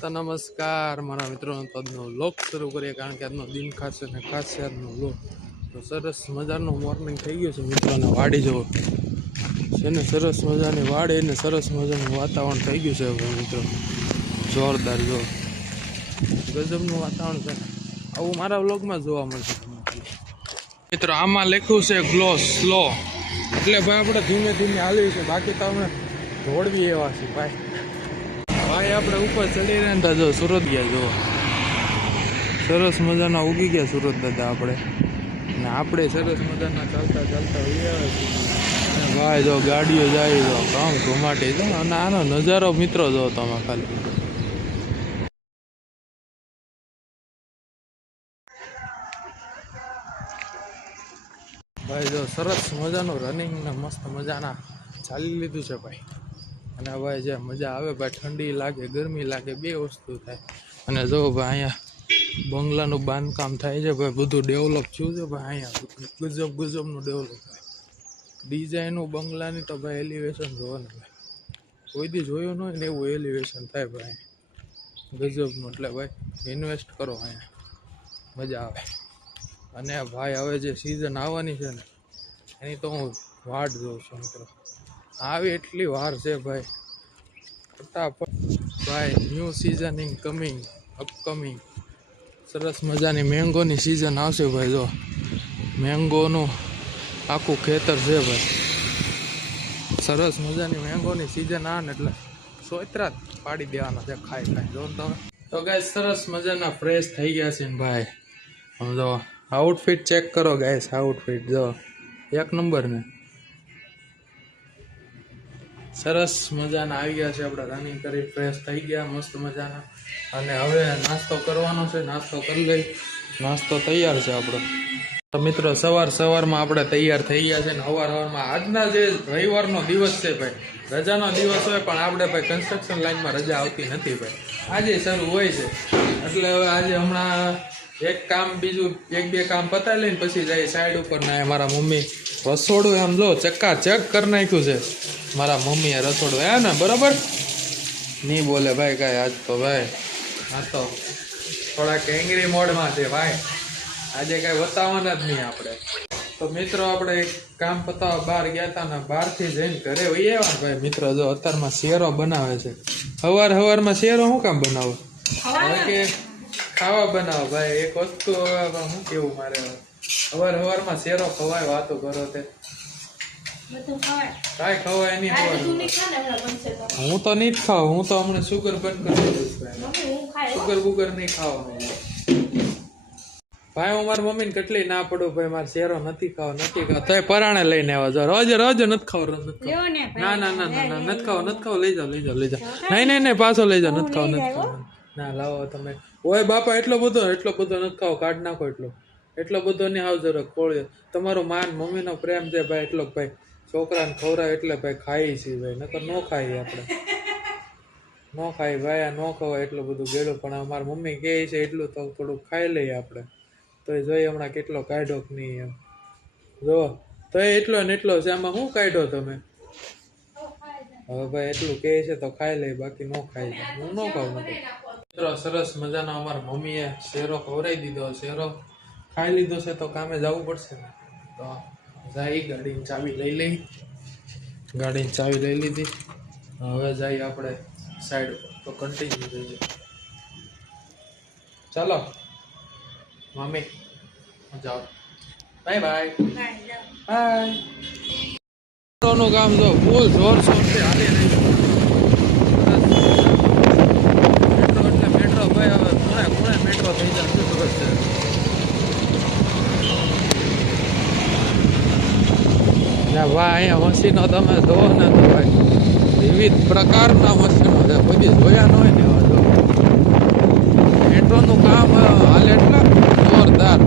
તો નમસ્કાર મારા મિત્રોનો તો આજનો વ્લોગ શરૂ કરીએ, કારણ કે આજનો દિન ખાસ છે ને ખાસ છે આજનો વ્લોગ. તો સરસ મજાનું મોર્નિંગ થઈ ગયું છે મિત્રોને. વાડી જવો છે ને, સરસ મજાની વાડી ને સરસ મજાનું વાતાવરણ થઈ ગયું છે મિત્રો. જોરદાર, જો ગજબનું વાતાવરણ છે. આવું મારા વ્લોગમાં જોવા મળશે મિત્રો. આમાં લખ્યું છે ગ્લો સ્લો, એટલે ભાઈ આપણે ધીમે ધીમે હાલવી છે, બાકી તો અમે દોડવી એવા છે ભાઈ. ભાઈ આપણે ઉપર ચડી રહ્યા ને, જો સુરત ગયા, જો સરસ મજાના ઉગી ગયા સુરત દાદા આપણે. ને આપણે સરસ મજાના ચાલતા ચાલતા આવ્યા છીએ ભાઈ. જો ગાડીઓ જાય, જો કામ ઘુમાટી જો, અને આનો નજારો મિત્રો જો તમે ખાલી. ભાઈ જો સરસ મજાનું રનિંગ ને મસ્ત મજાના ચાલી લીધું છે ભાઈ. અને ભાઈ જે મજા આવે ભાઈ, ઠંડી લાગે ગરમી લાગે બે વસ્તુ થાય. અને જો ભાઈ અહીંયા બંગલાનું બાંધકામ થાય છે ભાઈ, બધું ડેવલપ થયું છે ભાઈ. અહીંયા ગજબનું ડેવલપ થાય. ડિઝાઇનનું બંગલાની તો ભાઈ એલિવેશન જોવો ને ભાઈ, કોઈ દી જોયું ન હોય ને એવું એલિવેશન થાય ભાઈ ગજબનું. એટલે ભાઈ ઇન્વેસ્ટ કરો, અહીંયા મજા આવે. અને ભાઈ હવે જે સિઝન આવવાની છે ને, એની તો હું વાટ જોઉં છું મિત્રો. આવી એટલી વાર છે ભાઈ, ફટાફટ ભાઈ. New seasoning coming, upcoming. સરસ મજાની મેંગોની સિઝન આવશે ભાઈ. જો મેંગોનું આખું ખેતર છે ભાઈ. સરસ મજાની મેંગોની સિઝન આવે ને એટલે સોયત્રા પાડી દેવાના છે ખાઈ ખાઈ. જો તમે તો ગાઈસ સરસ મજાના ફ્રેશ થઈ ગયા છે ને ભાઈ. સમજો આઉટફિટ ચેક કરો ગાઈસ, આઉટફિટ જો એક નંબર ને. સરસ મજાના આવી ગયા છે આપણે, રનિંગ કરી ફ્રેશ થઈ ગયા મસ્ત મજાના. અને હવે નાસ્તો કરવાનો છે, નાસ્તો કરી લઈ. નાસ્તો તૈયાર છે આપણો. તો મિત્રો સવારમાં આપણે તૈયાર થઈ ગયા છે ને. સવારમાં આજના જે રવિવારનો દિવસ છે ભાઈ, રજાનો દિવસ હોય પણ આપણે ભાઈ કન્સ્ટ્રક્શન લાઈનમાં રજા આવતી નથી ભાઈ, આજે શરૂ હોય છે. એટલે હવે આજે હમણાં એક કામ બીજું એક બે કામ પતાવી લઈને પછી જાય સાઈડ ઉપર. ના મારા મમ્મી રસોડું એમ જો ચકાચક કરી નાખ્યું છે મારા મમ્મીએ રસોડું, હે ને બરાબર નહીં બોલે ભાઈ કાંઈ. આજ તો ભાઈ આ તો થોડાક એંગ્રી મોડમાં છે ભાઈ, આજે કાંઈ બતાવવાના જ નહીં આપણે. તો મિત્રો આપણે એક કામ પતાવવા બહાર ગયા હતા ને, બહારથી જઈને ઘરે વહી આવ્યા ભાઈ. મિત્રો જો અત્યારમાં શેરો બનાવે છે. સવારમાં શેરો શું કામ બનાવો? કે ખાવા બનાવો ભાઈ. એક વસ્તુ શું કેવું મારે, સવારમાં શેરો ખવાય વાતો કરો તે કાંઈ ખવાય નહીં. હું તો નહીં જ ખાવ, હું તો હમણાં સુગર બંધ કરી દઈશ. સુગર બુગર નહીં ખાવાનું ભાઈ. હું મારી મમ્મીને કેટલી ના પડું ભાઈ, મારે શેરો નથી ખાવો તોય પરાણે લઈને આવ્યા. રોજ નથી ખાવ. ના નથી ખાવ. લઈ જાઓ. નહીં પાછો લઈ જાઓ. નથી ખાવ. ના લાવો તમે. ઓય બાપા એટલો બધો નથી ખાવ, કાઢ નાખો. એટલો બધો નહીં આવ જરો ખોળ્યો. તમારું માન મમ્મીનો પ્રેમ છે ભાઈ, એટલો ભાઈ છોકરાને ખવડાવે એટલે ભાઈ ખાઈ છે ભાઈ, નકર ન ખાઈએ આપણે. ન ખાઈ ભાઈ, આ ન ખવાય એટલું બધું ગેડું. પણ અમારી મમ્મી કહે છે એટલું તો થોડુંક ખાઈ લઈએ આપણે. તો એ જોઈએ હમણાં કેટલો કાઢ્યો કે નહીં એમ. જો તો એટલો ને એટલો છે, આમાં શું કાઢ્યો તમે? હવે ભાઈ એટલું કહે છે તો ખાઈ લઈ, બાકી ન ખાઈ. હું ન ખાઉં. મિત્રો સરસ મજાનો અમારા મમ્મીએ શેરો ખવડાવી દીધો. શેરો ખાઈ લીધો છે તો કામે જવું પડશે ને. તો જાય ગાડીની ચાવી લઈ લીધી. હવે જઈએ આપણે સાઈડ ઉપર. તો કન્ટિન્યુ જોઈએ. ચાલો મમ્મી જાઓ, બાય. નું કામ જો ફૂલ જોરશોરથી હાલી રહી છે. મેટ્રો ભાઈ હવે ખૂણે મેટ્રો થઈ જશે સુરત છે. ભાઈ અહીંયા મશીનો તમે જોવો ને તો ભાઈ વિવિધ પ્રકારના મશીનો છે, બધી જોયા ન હોય ને. હવે જો મેટ્રોનું કામ હાલે એટલે જોરદાર.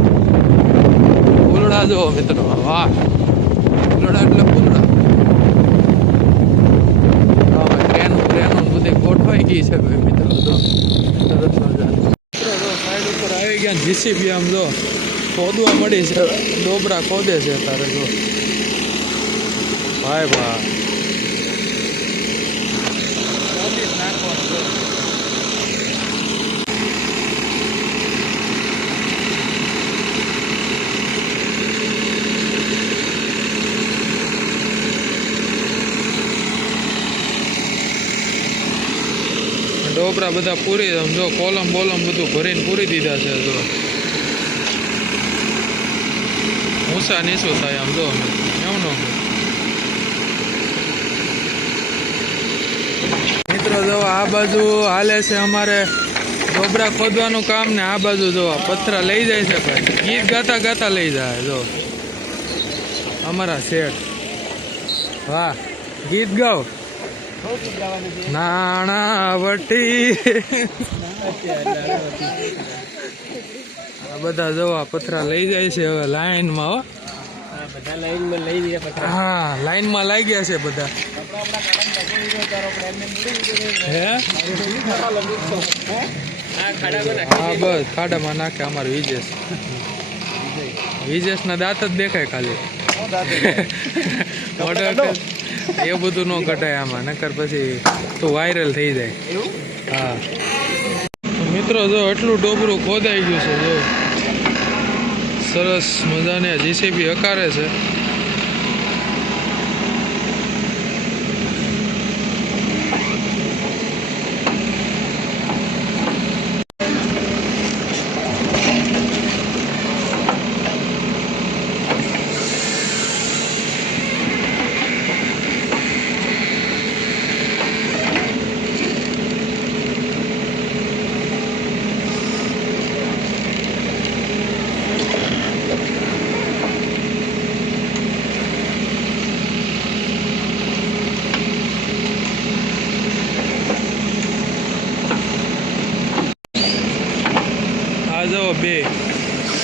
ફૂલડા જુઓ મિત્રો, વાહ ફૂલડા એટલે ફૂલડા. ટ્રેનો બધી ગોઠવાઈ ગઈ છે ભાઈ મિત્રો. જો સાઈડ ઉપર આવી ગયા. જીસીબી આમ જો ખોદવા મળી છે, ડોબરા ખોદે છે તારે. જો ભાઈ ડોબરા બધા પૂરી જો કોલમ બોલમ બધું ભરીને પૂરી દીધા છે જો ઊંચા નીચું થાય આમ જો એવું ન મિત્રો જો આ બાજુ હાલે છે અમારે ડોબરા ખોદવાનું કામ ને આ બાજુ જો પથરા લઈ જાય છે ભાઈ ગીત ગાતા ગાતા લઈ જાય જો અમારા શેઠ વાહ ગીત ગાઓ નાણાવટી આ બધા જોવા પથરા લઈ જાય છે હવે લાઈનમાં હો હા લાઈનમાં લાગ્યા છે બધા હે હા બસ ખાડામાં નાખે અમારે વિજેશ ના દાંત જ દેખાય ખાલી એ બધું ન ઘટાય આમાં નકર પછી તો વાયરલ થઈ જાય હા મિત્રો જો એટલું ડોબરું ખોદાઈ ગયું છે જો સરસ મજાને જીસીબી હકારે છે જો બે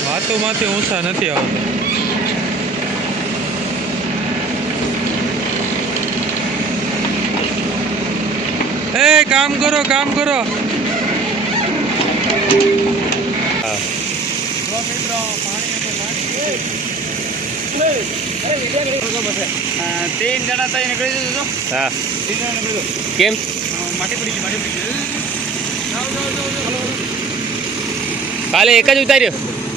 વાતોમાંથી ઊંચા નથી આવતા એ કામ કરો तीन जना तो निकली दो हाँ तीन जना निकली दो केम माटी पड़ी काले एक ज उतार्यो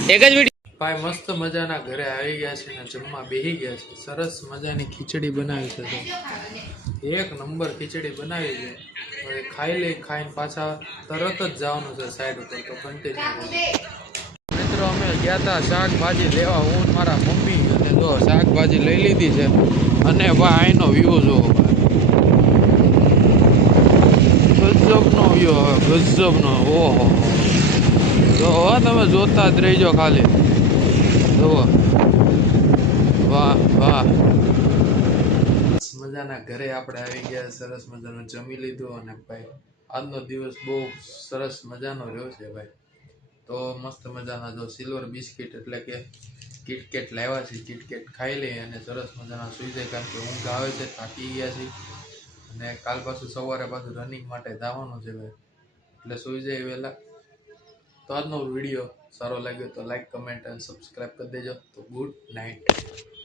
एक ज वीडियो ભાઈ મસ્ત મજાના ઘરે આવી ગયા છે ને જમવા બેસી ગયા છે સરસ મજાની ખીચડી બનાવી છે તો એક નંબર ખીચડી બનાવી છે હવે ખાઈને પાછા તરત જ જવાનું છે સાઈડ ઉપર તો કન્ટિન્યુ મિત્રો અમે ગયા હતા શાકભાજી લેવા હું મારા મમ્મી અને જો શાકભાજી લઈ લીધી છે અને ભાઈ અહીંનો વ્યૂ જોવો ગજબનો વ્યૂ હવે ગજબનો ઓહો જો તમે જોતા જ રહીજો ખાલી જુઓ વાહ વાહ મજાના ઘરે આપણે આવી ગયા સરસ મજાનું જમી લીધું અને ભાઈ આજનો દિવસ બહુ સરસ મજાનો રહ્યો છે ભાઈ તો મસ્ત મજાના જો સિલ્વર બિસ્કિટ એટલે કે કિટકેટ લાવ્યા છે કિટકેટ ખાઈ લઈએ અને સરસ મજાના સુઈ જાય કારણ કે ઊંઘ આવે છે થાકી ગયા છે અને કાલ પાછું સવારે પાછું રનિંગ માટે જવાનું છે ભાઈ એટલે સુઈ જાય વહેલા તો આજનો વિડીયો સારો લાગ્યો તો લાઈક કમેન્ટ અને સબસ્ક્રાઈબ કરી દેજો તો ગુડ નાઇટ